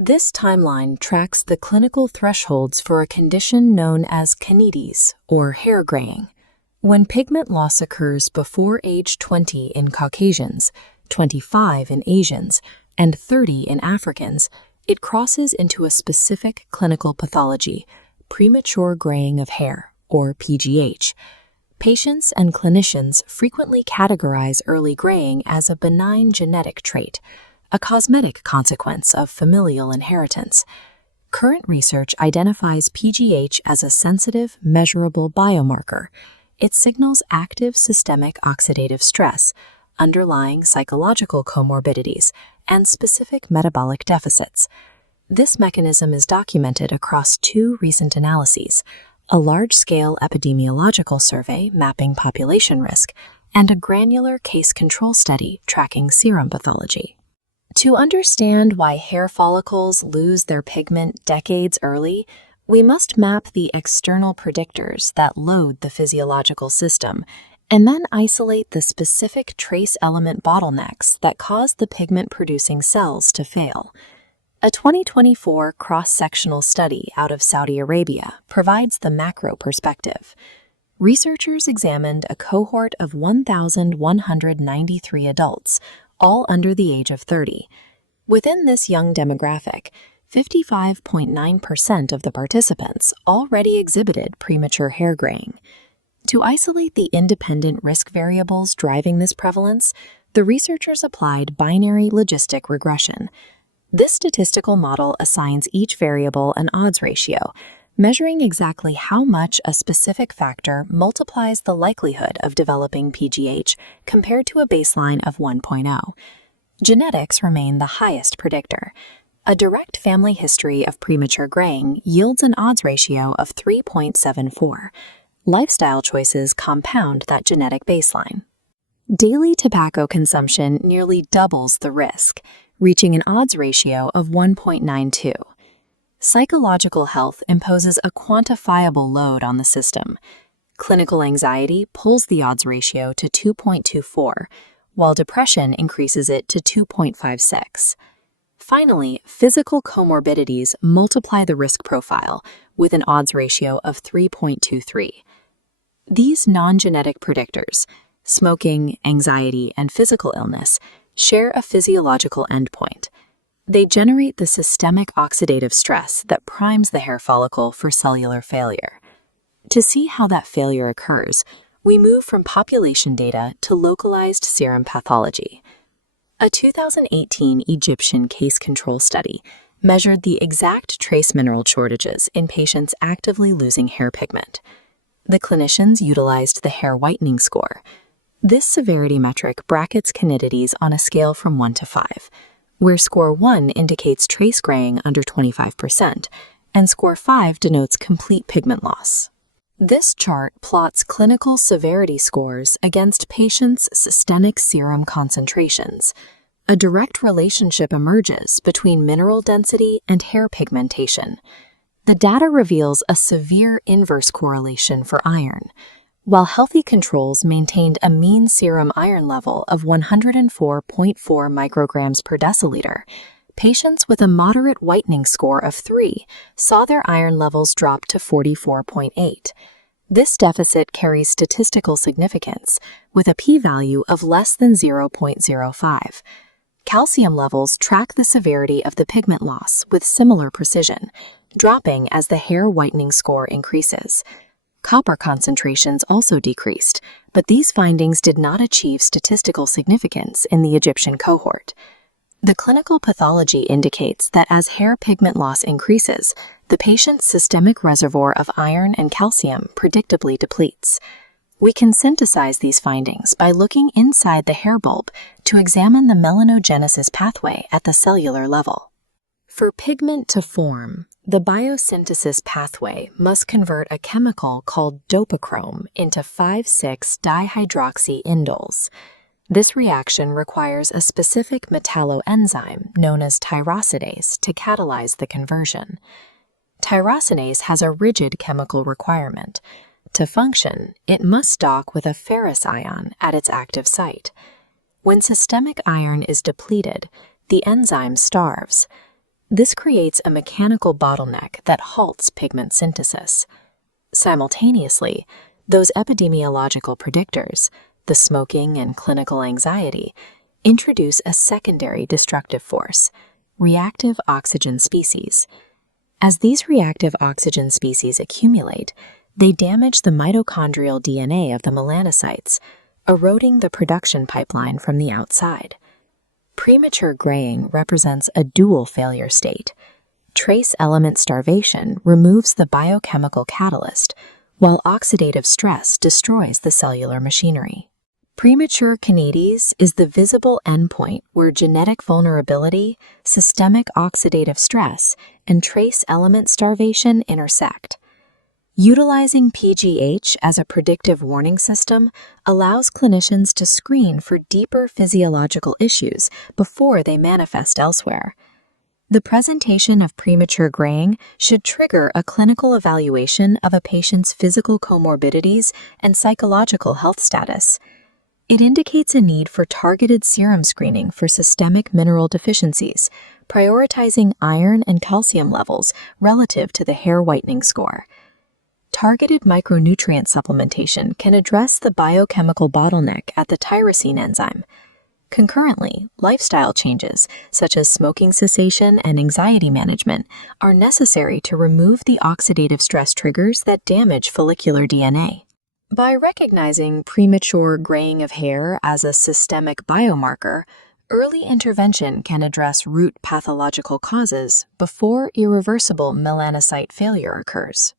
This timeline tracks the clinical thresholds for a condition known as Canities, or hair graying. When pigment loss occurs before age 20 in Caucasians, 25 in Asians, and 30 in Africans, it crosses into a specific clinical pathology, premature graying of hair, or PGH. Patients and clinicians frequently categorize early graying as a benign genetic trait, a cosmetic consequence of familial inheritance. Current research identifies PGH as a sensitive, measurable biomarker. It signals active systemic oxidative stress, underlying psychological comorbidities, and specific metabolic deficits. This mechanism is documented across two recent analyses: a large-scale epidemiological survey mapping population risk, and a granular case control study tracking serum pathology. To understand why hair follicles lose their pigment decades early, we must map the external predictors that load the physiological system, and then isolate the specific trace element bottlenecks that cause the pigment-producing cells to fail. A 2024 cross-sectional study out of Saudi Arabia provides the macro perspective. Researchers examined a cohort of 1,193 adults, all under the age of 30. Within this young demographic, 55.9% of the participants already exhibited premature hair graying. To isolate the independent risk variables driving this prevalence, the researchers applied binary logistic regression. This statistical model assigns each variable an odds ratio, measuring exactly how much a specific factor multiplies the likelihood of developing PGH compared to a baseline of 1.0. Genetics remain the highest predictor. A direct family history of premature graying yields an odds ratio of 3.74. Lifestyle choices compound that genetic baseline. Daily tobacco consumption nearly doubles the risk, reaching an odds ratio of 1.92. Psychological health imposes a quantifiable load on the system. Clinical anxiety pulls the odds ratio to 2.24, while depression increases it to 2.56. Finally, physical comorbidities multiply the risk profile with an odds ratio of 3.23. These non-genetic predictors, smoking, anxiety, and physical illness, share a physiological endpoint. They generate the systemic oxidative stress that primes the hair follicle for cellular failure. To see how that failure occurs, we move from population data to localized serum pathology. A 2018 Egyptian case control study measured the exact trace mineral shortages in patients actively losing hair pigment. The clinicians utilized the hair whitening score. This severity metric brackets Canities on a scale from 1 to 5, where score 1 indicates trace graying under 25%, and score 5 denotes complete pigment loss. This chart plots clinical severity scores against patients' systemic serum concentrations. A direct relationship emerges between mineral density and hair pigmentation. The data reveals a severe inverse correlation for iron. While healthy controls maintained a mean serum iron level of 104.4 micrograms per deciliter, patients with a moderate whitening score of 3 saw their iron levels drop to 44.8. This deficit carries statistical significance, with a p-value of less than 0.05. Calcium levels track the severity of the pigment loss with similar precision, dropping as the hair whitening score increases. Copper concentrations also decreased, but these findings did not achieve statistical significance in the Egyptian cohort. The clinical pathology indicates that as hair pigment loss increases, the patient's systemic reservoir of iron and calcium predictably depletes. We can synthesize these findings by looking inside the hair bulb to examine the melanogenesis pathway at the cellular level. For pigment to form, the biosynthesis pathway must convert a chemical called dopachrome into 5,6-dihydroxyindoles. This reaction requires a specific metalloenzyme known as tyrosinase to catalyze the conversion. Tyrosinase has a rigid chemical requirement. To function, it must dock with a ferrous ion at its active site. When systemic iron is depleted, the enzyme starves. This creates a mechanical bottleneck that halts pigment synthesis. Simultaneously, those epidemiological predictors, the smoking and clinical anxiety, introduce a secondary destructive force, reactive oxygen species. As these reactive oxygen species accumulate, they damage the mitochondrial DNA of the melanocytes, eroding the production pipeline from the outside. Premature graying represents a dual failure state. Trace element starvation removes the biochemical catalyst, while oxidative stress destroys the cellular machinery. Premature Canities is the visible endpoint where genetic vulnerability, systemic oxidative stress, and trace element starvation intersect. Utilizing PGH as a predictive warning system allows clinicians to screen for deeper physiological issues before they manifest elsewhere. The presentation of premature graying should trigger a clinical evaluation of a patient's physical comorbidities and psychological health status. It indicates a need for targeted serum screening for systemic mineral deficiencies, prioritizing iron and calcium levels relative to the hair whitening score. Targeted micronutrient supplementation can address the biochemical bottleneck at the tyrosine enzyme. Concurrently, lifestyle changes, such as smoking cessation and anxiety management, are necessary to remove the oxidative stress triggers that damage follicular DNA. By recognizing premature graying of hair as a systemic biomarker, early intervention can address root pathological causes before irreversible melanocyte failure occurs.